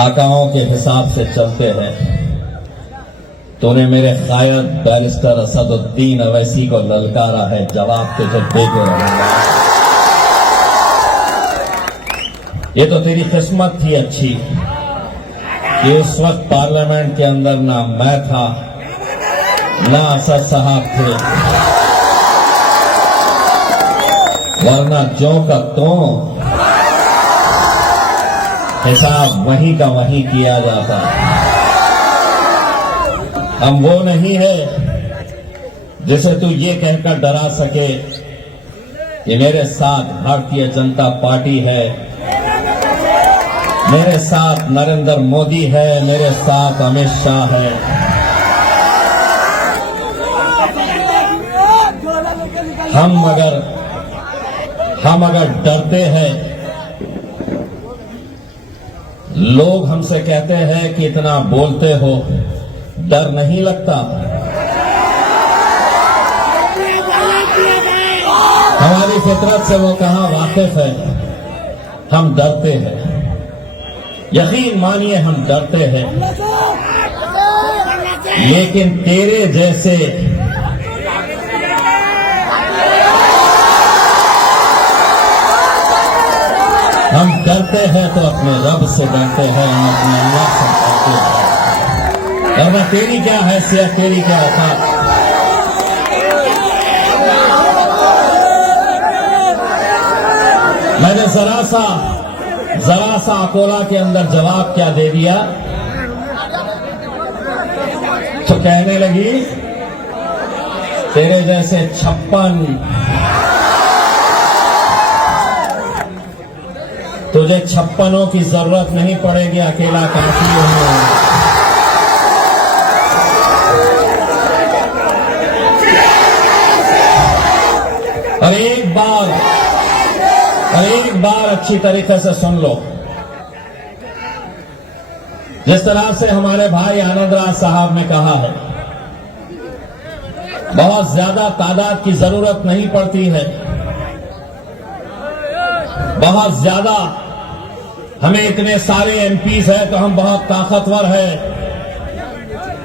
आकाओं के हिसाब से चलते हैं। तूने मेरे कायद बैरिस्टर असदुद्दीन अवैसी को ललकारा है, जवाब तुझे देके रहूंगा। ये तो तेरी किस्मत थी अच्छी कि उस वक्त पार्लियामेंट के अंदर ना मैं था ना असद साहब थे, वरना जो का तो हिसाब वहीं का वहीं किया जाता। हम वो नहीं है जिसे तू ये कहकर डरा सके कि मेरे साथ भारतीय जनता पार्टी है, मेरे साथ नरेंद्र मोदी है, मेरे साथ अमित शाह है। हम अगर डरते हैं, लोग हमसे कहते हैं कि इतना बोलते हो, डर नहीं लगता। हमारी फितरत से वो कहां वाकिफ है। हम डरते हैं, यकीन मानिए हम डरते हैं, लेकिन तेरे जैसे हम डरते हैं तो अपने रब से डरते हैं, हम अपने अल्लाह से डरते हैं। वरना तेरी क्या हैसियत, तेरी क्या औकात। मैंने जरा सा अकोला के अंदर जवाब क्या दे दिया तो कहने लगी तेरे जैसे 56, तुझे 56 की जरूरत नहीं पड़ेगी, अकेला काफी है। और एक बार अच्छी तरीके से सुन लो। जिस तरह से हमारे भाई आनंद राज साहब ने कहा है, बहुत ज्यादा तादाद की जरूरत नहीं पड़ती है, बहुत ज्यादा हमें इतने सारे एमपीज है तो हम बहुत ताकतवर है,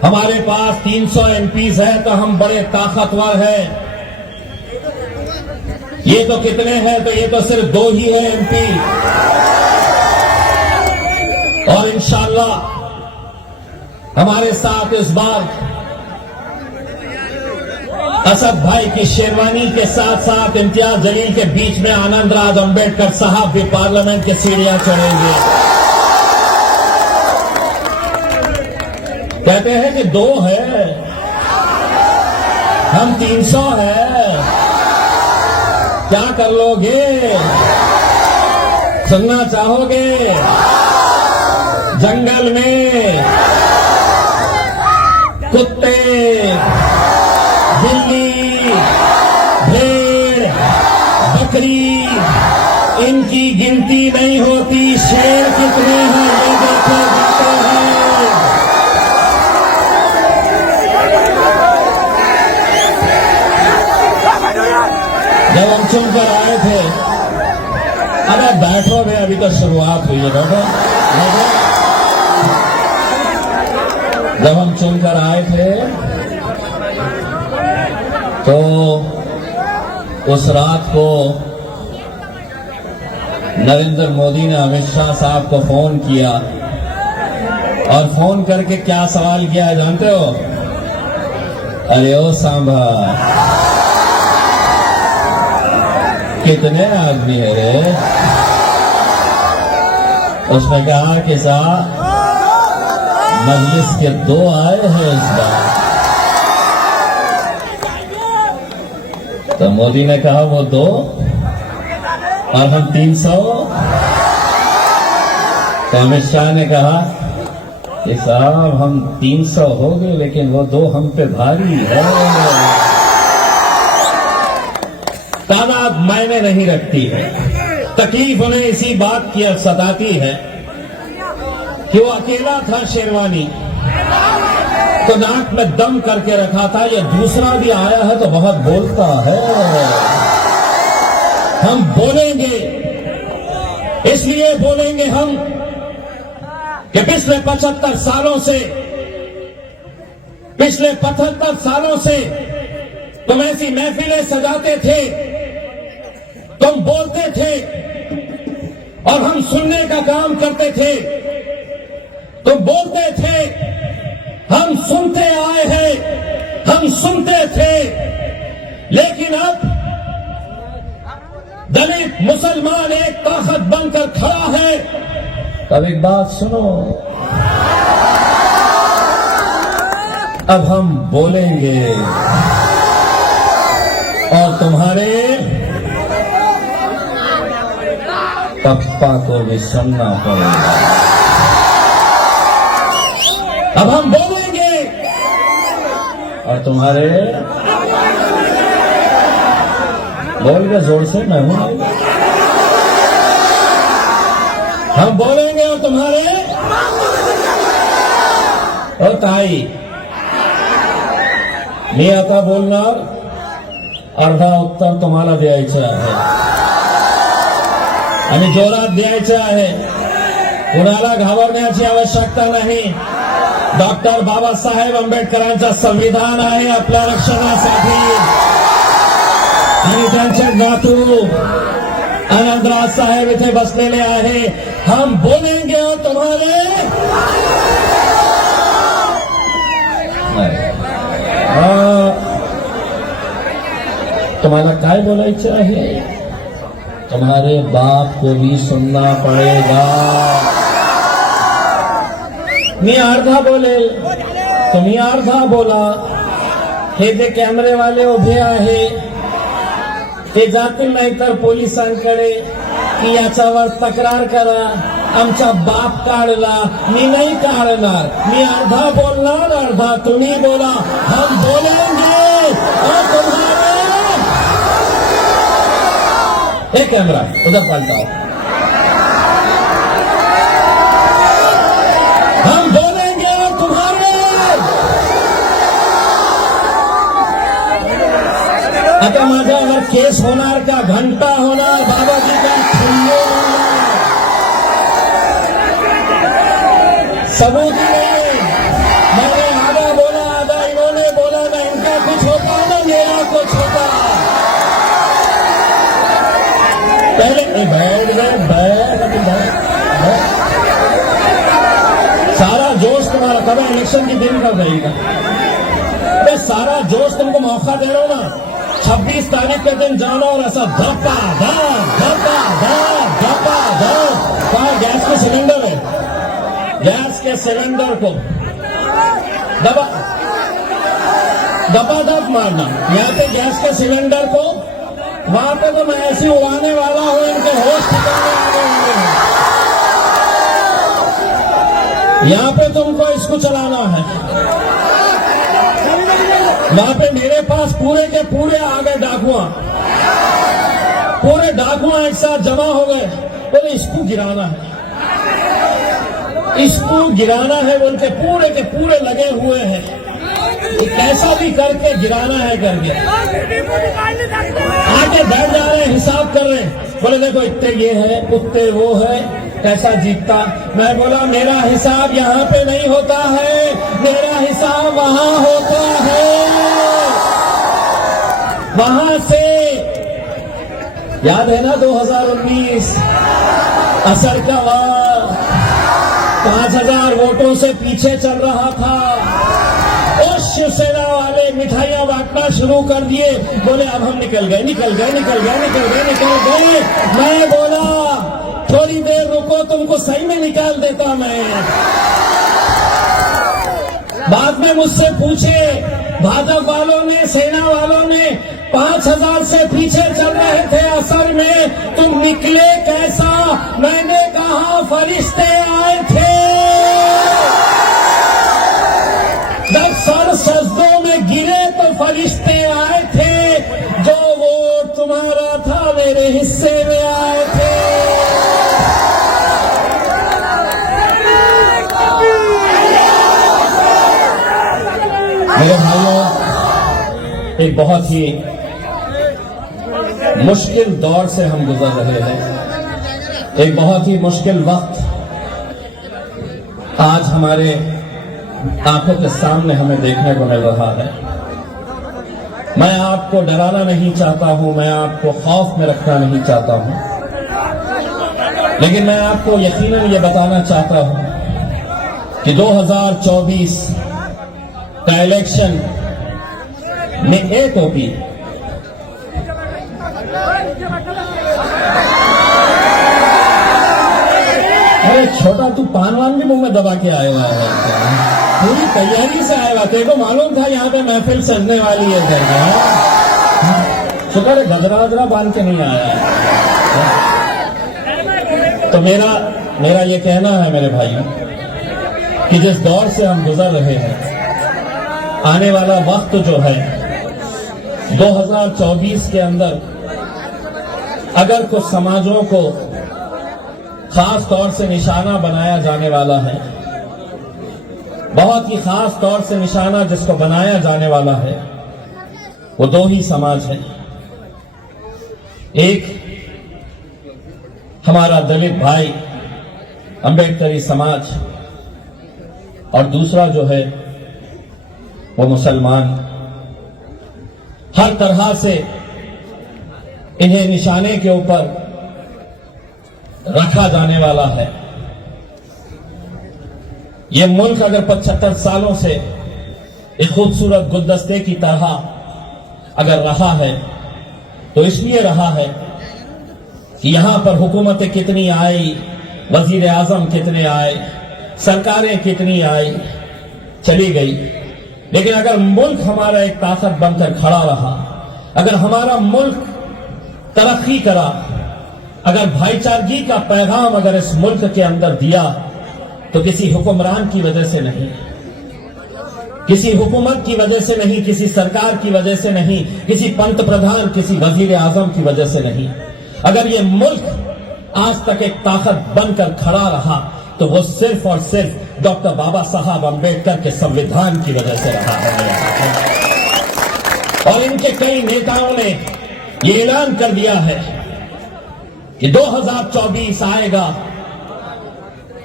हमारे पास 300 एमपीज है तो हम बड़े ताकतवर है। ये तो कितने हैं, तो ये तो सिर्फ 2 ही है एमपी। और इंशाअल्लाह हमारे साथ इस बार असद भाई की शेरवानी के साथ साथ इम्तियाज जलील के बीच में आनंद राज अंबेडकर साहब भी पार्लियामेंट की सीढ़ियां चढ़ेंगे। कहते हैं कि 2 है, हम 300 है, क्या कर लोगे? सुनना चाहोगे? जंगल में कुत्ते, बिल्ली, भेड़, बकरी, इनकी गिनती नहीं होती, शेर कितने हैं ये देखे जाते हैं। जब हम चुनकर आए थे, अरे बैठो बे, अभी तो शुरुआत हुई है, बैठो। जब हम चुनकर आए थे तो उस रात को नरेंद्र मोदी ने अमित शाह साहब को फोन किया और फोन करके क्या सवाल किया है जानते हो? अरे ओ सांभा, कितने आदमी है रे? उसने कहा कि साहब मजलिस के 2 आए हैं इस बार। तो मोदी ने कहा वो 2 और हम 300। तो अमित शाह ने कहा कि साहब हम 300 हो गए, लेकिन वो 2 हम पे भारी है। तादाद मायने नहीं रखती है, तकलीफ उन्हें इसी बात की सताती है कि वो अकेला था शेरवानी, तो नाक में दम करके रखा था, ये दूसरा भी आया है तो बहुत बोलता है। हम बोलेंगे, इसलिए बोलेंगे हम कि पिछले 75 सालों से तुम ऐसी महफिलें सजाते थे, तुम बोलते थे और हम सुनने का काम करते थे। तुम बोलते थे, हम सुनते आए हैं, हम सुनते थे। लेकिन अब दलित मुसलमान एक ताकत बनकर खड़ा है। तब एक बात सुनो, अब हम बोलेंगे और तुम्हारे पप्पा को भी सुनना पड़ेगा। अब हम बोलेंगे और तुम्हारे, बोल के जोर से, मैं हूं। हम बोलेंगे और तुम्हारे, ओ ताई मी आता बोलणार, अर्धा उत्तर तुम्हाला द्यायचं आहे आणि जोरात द्यायचं आहे। कुणाला घाबरण्याची आवश्यकता नाही। डॉक्टर बाबासाहेब आंबेडकरांचं संविधान आहे आपल्या रक्षणासाठी आणि त्यांचे नातू आनंदराज साहेब इथे बसलेले आहे। हम बोलेंगे और तुम्हारे, तुम्हाला काय बोलायचं आहे? तुम्हारे बाप को भी सुनना पड़ेगा। मी अर्धा बोलेल, तुम्ही अर्धा बोला। हे जे कॅमेरेवाले उभे आहे ते जातील नाहीतर पोलिसांकडे की याच्यावर तक्रार करा, आमचा बाप काढला। मी नाही काढणार, मी अर्धा बोलणार, अर्धा तुम्ही बोला। हम बोलेंगे और तुम्हारे, एक कैमरा उधर पलटाओ। हम बोलेंगे और तुम्हारे, आता माझ्यावर केस होणार का? घंटा होणार, बाबाजी का ठुल्ले होणार, सबूत नहीं। मैंने आधा बोला, आधा इन्होंने बोला, ना इनका कुछ होता ना मेरा कुछ होता। पहले बैठ गए, सारा जोश तुम्हारा कब इलेक्शन के दिन कब रहेगा? अरे सारा जोश तुमको मौका दे रहा हूं ना, 26 तारीख के दिन जाना और ऐसा धप्पा धप। कहाँ गैस के सिलेंडर है, गैस के सिलेंडर को दबा मारना। यहाँ पे गैस के सिलेंडर को, वहां पे तो मैं ऐसी उड़ाने वाला हूं, इनके होश ठिकाने आ गए होंगे। यहाँ पे तुमको इसको चलाना है। वहां पे मेरे पास पूरे के पूरे आ गए डाकुआ, पूरे डाकुआ एक साथ जमा हो गए। बोले इसको गिराना है, इसको गिराना है बोल के पूरे के पूरे लगे हुए हैं। कैसा भी करके गिराना है करके आगे बैठ जा रहे हैं, हिसाब कर रहे हैं। बोले देखो इतने ये है, उतने वो है, कैसा जीतता। मैं बोला मेरा हिसाब यहाँ पे नहीं होता है, मेरा हिसाब वहां होता है। वहां से याद है ना 2019 असर का वार, 5000 वोटों से पीछे चल रहा था। और शिवसेना वाले मिठाइयां बांटना शुरू कर दिए। बोले अब हम निकल गए। मैं बोला थोड़ी देर रुको, तुमको सही में निकाल देता मैं। बाद में मुझसे पूछे भाजपा वालों ने, सेना वालों ने 5000 से पीछे चल रहे थे असर में, तुम निकले कैसा? मैंने कहा फरिश्ते आए थे। जब सर सजदों में गिरे तो फरिश्ते आए थे। जो वोट तुम्हारा था मेरे हिस्से में आए थे। मेरे भाइयों, एक बहुत ही मुश्किल दौर से हम गुजर रहे हैं, एक बहुत ही मुश्किल वक्त आज हमारे आंखों के सामने हमें देखने को मिल रहा है। मैं आपको डराना नहीं चाहता हूं, मैं आपको खौफ में रखना नहीं चाहता हूं, लेकिन मैं आपको यकीनन ये बताना चाहता हूं कि 2024 का इलेक्शन में एक ओपी अरे छोटा, तू पान वान भी मुंह में दबा के आया हुआ है, पूरी तैयारी से आया हुआ। तेरे को मालूम था यहाँ पे महफिल सजने वाली है करके, शुक्र है गजरा वजरा बांध के नहीं आया। तो मेरा ये कहना है मेरे भाइयों कि जिस दौर से हम गुजर रहे हैं, आने वाला वक्त जो है 2024 के अंदर अगर कुछ समाजों को खास तौर से निशाना बनाया जाने वाला है, बहुत ही खास तौर से निशाना जिसको बनाया जाने वाला है, वो दो ही समाज है। एक हमारा दलित भाई अंबेडकरी समाज, और दूसरा जो है वो मुसलमान। हर तरह से इन्हें निशाने के ऊपर रखा जाने वाला है। ये मुल्क अगर 75 सालों से एक खूबसूरत गुलदस्ते की तरह अगर रहा है, तो इसलिए रहा है कि यहां पर हुकूमतें कितनी आई, वजीर आजम कितने आए, सरकारें कितनी आई, चली गई, लेकिन अगर मुल्क हमारा एक ताकत बनकर खड़ा रहा, अगर हमारा मुल्क तरक्की करा, अगर भाईचारगी का पैगाम अगर इस मुल्क के अंदर दिया, तो किसी हुक्मरान की वजह से नहीं, किसी हुकूमत की वजह से नहीं, किसी सरकार की वजह से नहीं, किसी पंत प्रधान, किसी वजीर आजम की वजह से नहीं। अगर ये मुल्क आज तक एक ताकत बनकर खड़ा रहा, तो वो सिर्फ और सिर्फ डॉक्टर बाबा साहब अम्बेडकर के संविधान की वजह से रहा है। और इनके कई नेताओं ने ये ऐलान कर दिया है कि 2024 आएगा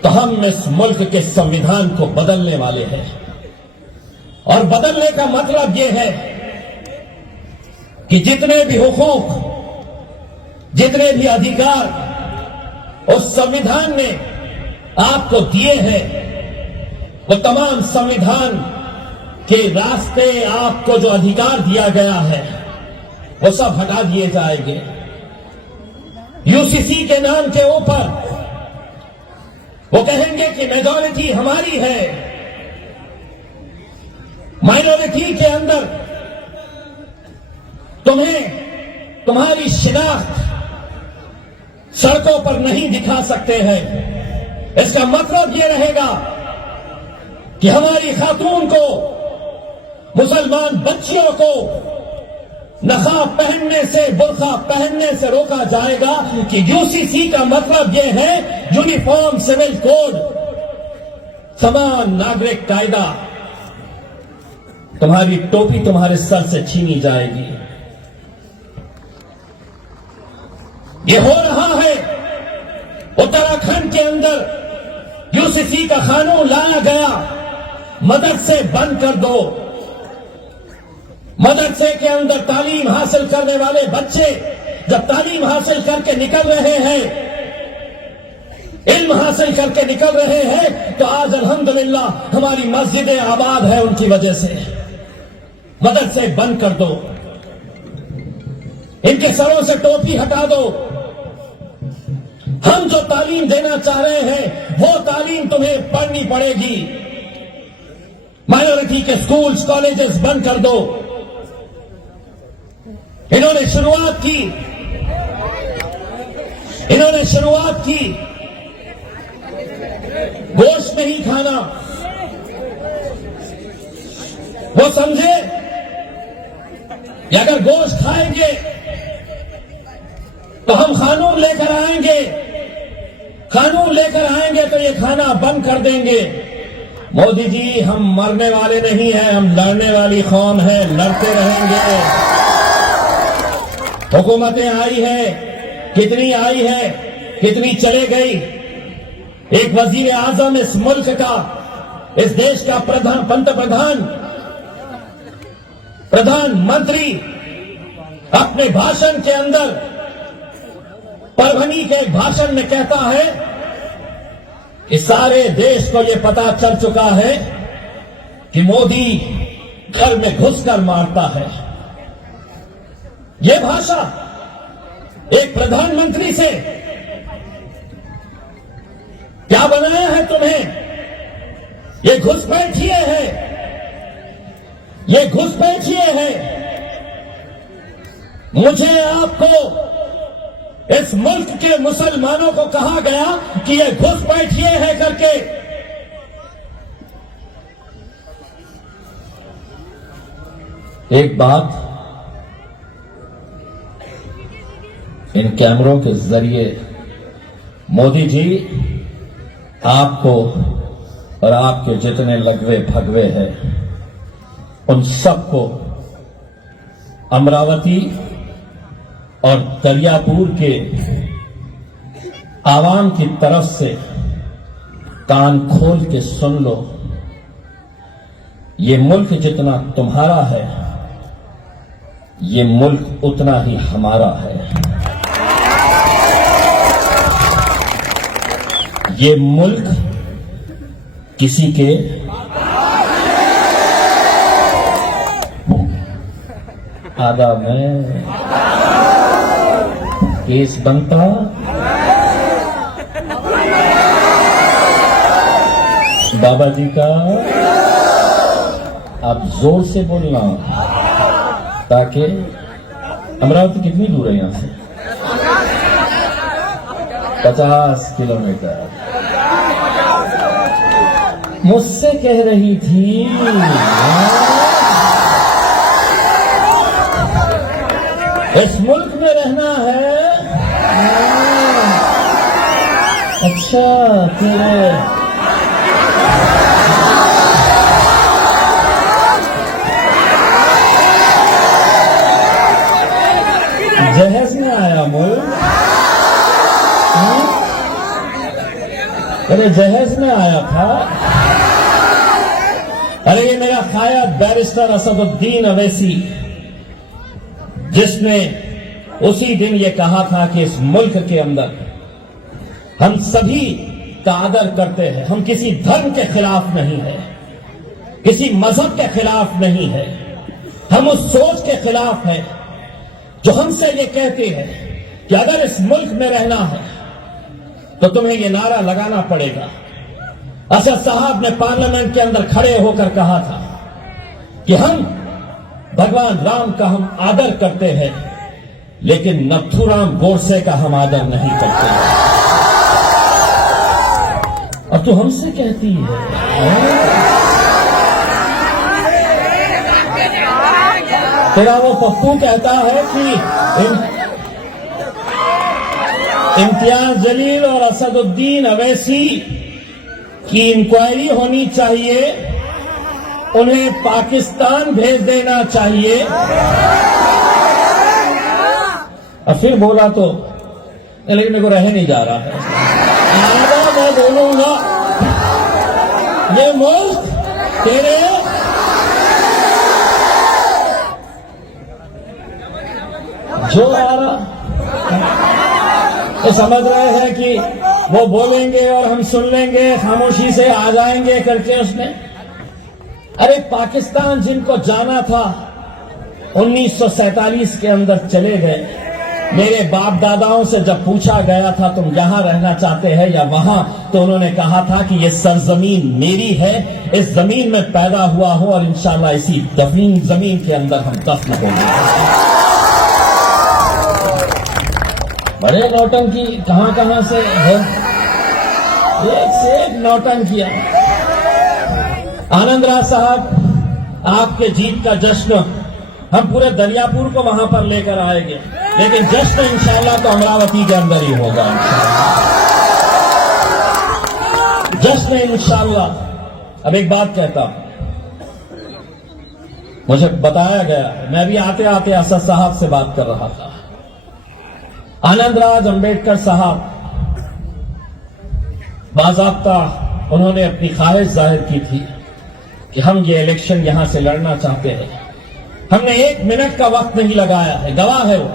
तो हम इस मुल्क के संविधान को बदलने वाले हैं। और बदलने का मतलब यह है कि जितने भी हुकूक, जितने भी अधिकार उस संविधान ने आपको दिए हैं, वो तमाम संविधान के रास्ते आपको जो अधिकार दिया गया है, वो सब हटा दिए जाएंगे। यूसीसी के नाम के ऊपर वो कहेंगे कि मेजॉरिटी हमारी है, माइनॉरिटी के अंदर तुम्हें तुम्हारी शिनाख्त सड़कों पर नहीं दिखा सकते हैं। इसका मतलब यह रहेगा कि हमारी खातून को, मुसलमान बच्चियों को नकाब पहनने से, बुर्का पहनने से रोका जाएगा कि यूसीसी का मतलब यह है यूनिफॉर्म सिविल कोड, समान नागरिक कायदा। तुम्हारी टोपी तुम्हारे सर से छीनी जाएगी। यह हो रहा है उत्तराखंड के अंदर, यूसीसी का कानून लाया गया, मदरसे बंद कर दो। मदरसे के अंदर तालीम हासिल करने वाले बच्चे जब तालीम हासिल करके निकल रहे हैं, इल्म हासिल करके निकल रहे हैं, तो आज अल्हम्दुलिल्लाह हमारी मस्जिदें आबाद है उनकी वजह से। मदरसे बंद कर दो, इनके सरों से टोपी हटा दो। हम जो तालीम देना चाह रहे हैं वो तालीम तुम्हें पढ़नी पड़ेगी। माइनॉरिटी के स्कूल्स, कॉलेजेस बंद कर दो। इन्होंने शुरुआत की गोश्त नहीं खाना। वो समझे कि अगर गोश्त खाएंगे तो हम कानून लेकर आएंगे, कानून लेकर आएंगे तो ये खाना बंद कर देंगे। मोदी जी, हम मरने वाले नहीं हैं, हम लड़ने वाली कौम है, लड़ते रहेंगे। हुकूमतें आई है, कितनी आई है, कितनी चले गई, एक वजीर आजम इस मुल्क का, इस देश का प्रधानमंत्री अपने भाषण के अंदर, परभनी के एक भाषण में कहता है कि सारे देश को यह पता चल चुका है कि मोदी घर में घुसकर मारता है। यह भाषा एक प्रधानमंत्री से, क्या बनाया है तुम्हें? ये घुसपैठिए है, ये घुसपैठिए है। मुझे आपको, इस मुल्क के मुसलमानों को कहा गया कि ये घुसपैठिए है करके। एक बात इन कैमरों के जरिए मोदी जी आपको और आपके जितने लगवे भगवे हैं उन सबको अमरावती और दरियापुर के आवाम की तरफ से कान खोल के सुन लो। ये मुल्क जितना तुम्हारा है, ये मुल्क उतना ही हमारा है। ये मुल्क किसी के आधा में केस बनता, बाबा जी का आप जोर से बोलना, ताकि अमरावती कितनी दूर है यहां से? 50 किलोमीटर। मुझसे कह रही थी इस मुल्क में रहना है। अच्छा, तेरे जहेज में आया मुल्क, अरे जहेज में आया था। अरे ये मेरा खाया बैरिस्टर असदुद्दीन अवैसी, जिसने उसी दिन ये कहा था कि इस मुल्क के अंदर हम सभी का आदर करते हैं, हम किसी धर्म के खिलाफ नहीं है, किसी मजहब के खिलाफ नहीं है, हम उस सोच के खिलाफ है जो हमसे ये कहते हैं कि अगर इस मुल्क में रहना है तो तुम्हें ये नारा लगाना पड़ेगा। असद साहब ने पार्लियामेंट के अंदर खड़े होकर कहा था कि हम भगवान राम का हम आदर करते हैं, लेकिन नथुराम गोडसे का हम आदर नहीं करते। अब तो हमसे कहती है तेरा वो पप्पू कहता है कि इम्तियाज जलील और असदुद्दीन अवैसी की इंक्वायरी होनी चाहिए, उन्हें पाकिस्तान भेज देना चाहिए। और फिर बोला तो, लेकिन मेरे को रह नहीं जा रहा है। आगा मैं बोलूंगा, ये मुल्क तेरे जो आ रहा, तो समझ रहे हैं कि वो बोलेंगे और हम सुन लेंगे, खामोशी से आ जाएंगे करके उसने। अरे पाकिस्तान जिनको जाना था 1947 के अंदर चले गए। मेरे बाप दादाओं से जब पूछा गया था तुम यहां रहना चाहते हैं या वहां, तो उन्होंने कहा था कि ये सरजमीन मेरी है, इस जमीन में पैदा हुआ हूं और इंशाल्लाह इसी जमीन के अंदर हम दफन होंगे। बड़े नौटंकी कहां से है, एक से एक नौटंकियां। आनंदराज साहब, आपके जीत का जश्न हम पूरे दरियापुर को वहां पर लेकर आएंगे, लेकिन जश्न इंशाल्लाह तो अमरावती के अंदर ही होगा। जश्न इंशाल्लाह। अब एक बात कहता हूं, मुझे बताया गया, मैं भी आते आते असद साहब से बात कर रहा था। आनंदराज अंबेडकर साहब बाज़ाब्ता उन्होंने अपनी ख्वाहिश जाहिर की थी कि हम ये इलेक्शन यहां से लड़ना चाहते हैं। हमने 1 मिनट का वक्त नहीं लगाया है, गवाह है वो।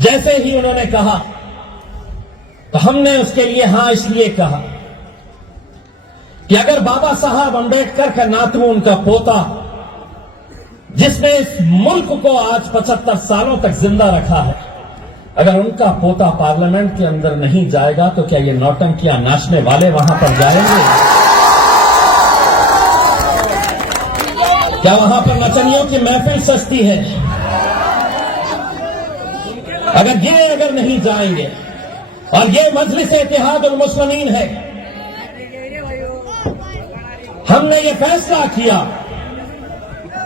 जैसे ही उन्होंने कहा तो हमने उसके लिए हां इसलिए कहा कि अगर बाबा साहब अंबेडकर का नातू, उनका पोता, जिसने इस मुल्क को आज 75 सालों तक जिंदा रखा है, अगर उनका पोता पार्लियामेंट के अंदर नहीं जाएगा तो क्या ये नौटंकियां नाचने वाले वहां पर जाएंगे? क्या वहां पर नचनियों की महफिल सस्ती है? अगर नहीं जाएंगे, और ये मजलिस इत्तेहादुल मुस्लिमीन है, हमने ये फैसला किया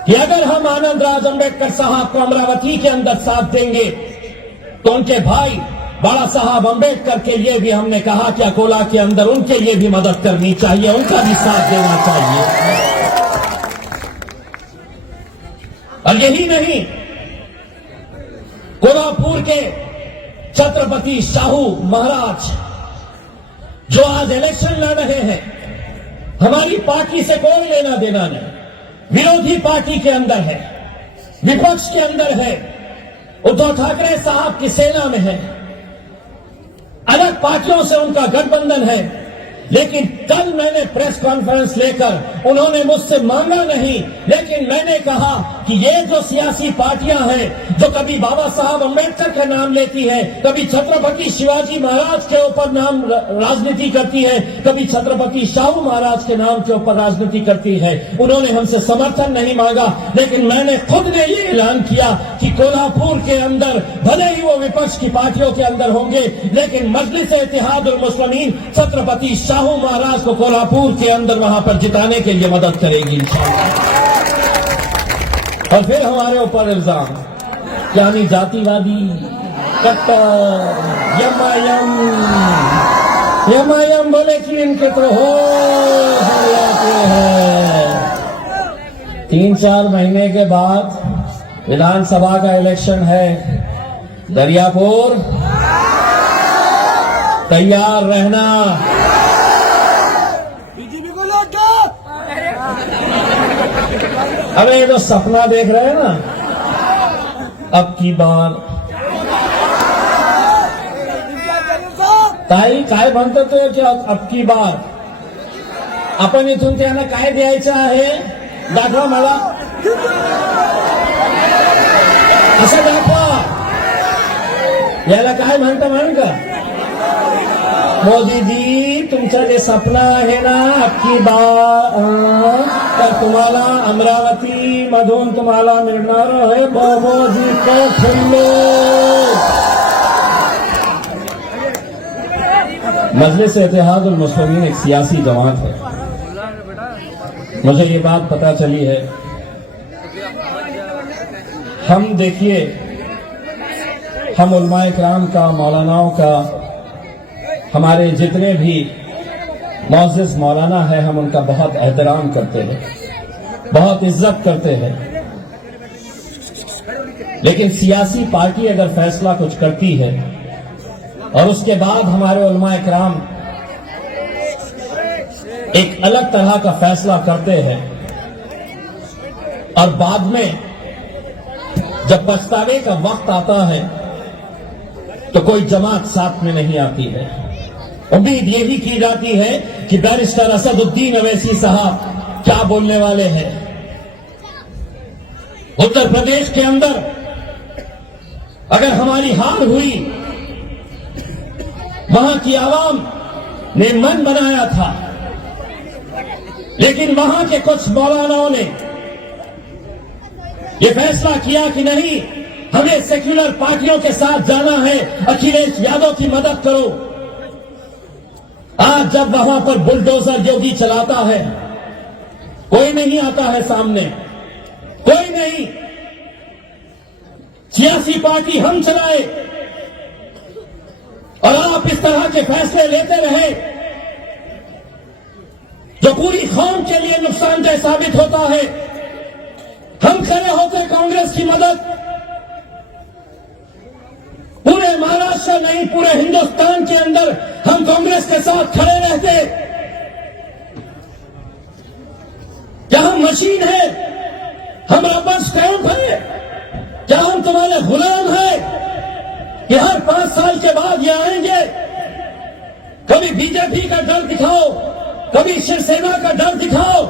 कि अगर हम आनंद राज अंबेडकर साहब को अमरावती के अंदर साथ देंगे तो उनके भाई बाला साहब अंबेडकर के लिए भी हमने कहा कि अकोला के अंदर उनके लिए भी मदद करनी चाहिए, उनका भी साथ देना चाहिए। और यही नहीं, कोल्हापुर के छत्रपति शाहू महाराज जो आज इलेक्शन लड़ रहे हैं, हमारी पार्टी से कोई लेना देना नहीं, विरोधी पार्टी के अंदर है, विपक्ष के अंदर है, उद्धव ठाकरे साहब की सेना में है, अलग पार्टियों से उनका गठबंधन है। लेकिन कल मैंने प्रेस कॉन्फ्रेंस लेकर, उन्होंने मुझसे मांगा नहीं, लेकिन मैंने कहा कि ये जो सियासी पार्टियां हैं जो कभी बाबा साहब अंबेडकर का नाम लेती है, कभी छत्रपति शिवाजी महाराज के ऊपर नाम राजनीति करती है, कभी छत्रपति शाहू महाराज के नाम के ऊपर राजनीति करती है, उन्होंने हमसे समर्थन नहीं मांगा। लेकिन मैंने खुद ने ये ऐलान किया कि कोल्हापुर के अंदर भले ही वो विपक्ष की पार्टियों के अंदर होंगे, लेकिन मजलिस इत्तेहादुल मुस्लिमीन छत्रपति शाहू महाराज को कोल्हापुर के अंदर वहां पर जिताने के लिए मदद करेगी इंशाअल्लाह। और फिर हमारे ऊपर इल्जाम, यानी जातिवादी, कट्टर, यमायम बोले कि इनके तो हो जाते हैं। 3-4 महीने के बाद विधानसभा का इलेक्शन है, दरियापुर तैयार रहना। अरे ये तो सपना देख रहे हैं ना, अब की बार ताई काय म्हणतो तो की अब की बार आपण इथून त्यांना काय द्यायचं आहे, दाखवा मला, असं दाखवा। याला काय म्हणतं म्हण का, मोदीजी तुमचं जे सपना आहे ना अबकी बार, तर तुम्हाला अमरावती मधून तुम्हाला मिळणार आहे बाबूजी का खिल्ले। मजलिस इत्तेहादुल मुस्लिमीन एक सियासी जमात है। मुझे ये बात पता चली है, हम देखिए, हम उलमाए किराम का, मौलानाओं का, हमारे जितने भी मौजूद मौलाना है, हम उनका बहुत एहतराम करते हैं, बहुत इज्जत करते हैं। लेकिन सियासी पार्टी अगर फैसला कुछ करती है और उसके बाद हमारे उलमाए किराम एक अलग तरह का फैसला करते हैं और बाद में जब पछतावे का वक्त आता है तो कोई जमात साथ में नहीं आती है। उम्मीद ये भी की जाती है कि बैरिस्टर असदुद्दीन अवैसी साहब क्या बोलने वाले हैं। उत्तर प्रदेश के अंदर अगर हमारी हार हुई, वहां की आवाम ने मन बनाया था, लेकिन वहां के कुछ मौलानाओं ने यह फैसला किया कि नहीं, हमें सेक्युलर पार्टियों के साथ जाना है, अखिलेश यादव की मदद करो। आज जब वहां पर बुलडोजर योगी चलाता है, कोई नहीं आता है सामने, कोई नहीं। सियासी पार्टी हम चलाए और आप इस तरह के फैसले लेते रहे जो पूरी कौम के लिए नुकसानदेह साबित होता है। हम खड़े होकर कांग्रेस की मदद, पूरे महाराष्ट्र नहीं पूरे हिंदुस्तान के अंदर हम कांग्रेस के साथ खड़े रहते? क्या हम मशीन है? हम रबर स्टैंप है? क्या हम तुम्हारे गुलाम हैं कि हर 5 साल के बाद ये आएंगे? कभी बीजेपी का डर दिखाओ, कभी शिवसेना का डर दिखाओ।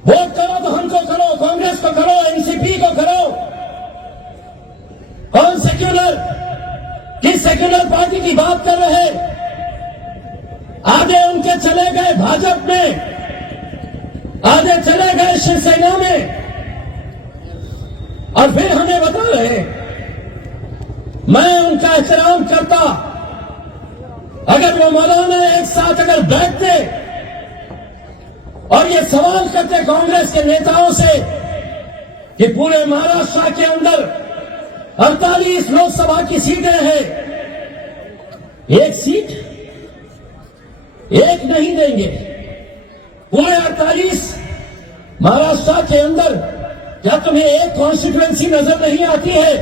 वोट करो तो हमको करो, कांग्रेस को करो, एनसीपी को करो। कौन सेक्युलर, किस सेक्युलर पार्टी की बात कर रहे? आधे उनके चले गए भाजपा में, आधे चले गए शिवसेना में, और फिर हमें बता रहे। मैं उनका एहतराम करता अगर वो मौलाना एक साथ अगर बैठते और ये सवाल करते कांग्रेस के नेताओं से कि पूरे महाराष्ट्र के अंदर 48 लोकसभा की सीटें हैं, एक सीट एक नहीं देंगे। पूरे 48 महाराष्ट्र के अंदर क्या तुम्हें एक कॉन्स्टिट्यूएंसी नजर नहीं आती है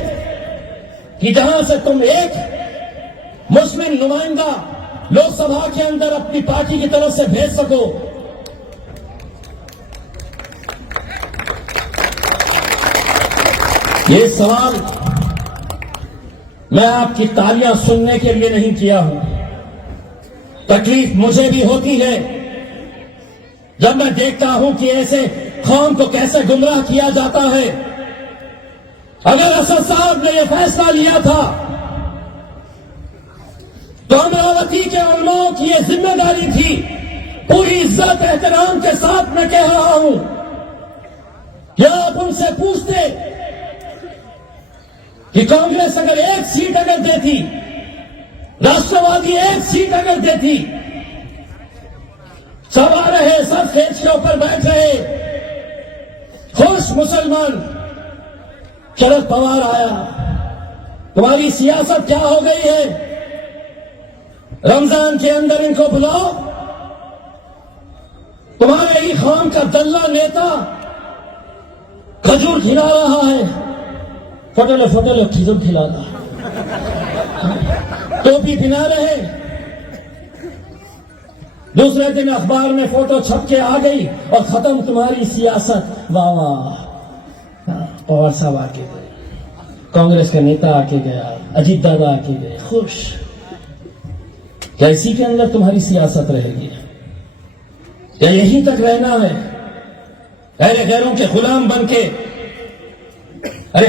कि जहां से तुम एक मुस्लिम नुमाइंदा लोकसभा के अंदर अपनी पार्टी की तरफ से भेज सको? ये सवाल मैं आपकी तालियां सुनने के लिए नहीं किया हूं। तकलीफ मुझे भी होती है जब मैं देखता हूं कि ऐसे कौम को कैसे गुमराह किया जाता है। अगर असद साहब ने यह फैसला लिया था तो अमरावती के उलमाओं की यह जिम्मेदारी थी। पूरी इज्जत एहतराम के साथ मैं कह रहा हूं, क्या आप उनसे पूछते कि कांग्रेस अगर एक सीट अगर देती, राष्ट्रवादी एक सीट अगर देती, सब आ रहे, सब स्टेज के ऊपर बैठ रहे, खुश मुसलमान, शरद पवार आया, तुम्हारी सियासत क्या हो गई है? रमजान के अंदर इनको बुलाओ, तुम्हारे ही खान का दल्ला नेता खजूर खिला रहा है, फोटो खजूर खिलाता, टोपी पिना रहे। दूसरे दिन अखबार में फोटो छप के आ गई और खत्म तुम्हारी सियासत। वाह वाह, पवार साहब आके गए, कांग्रेस का नेता आके गया, अजीत दादा आके गए, खुश। क्या इसी के अंदर तुम्हारी सियासत रहेगी? क्या यहीं तक रहना है? अरे गैरों के गुलाम बन के? अरे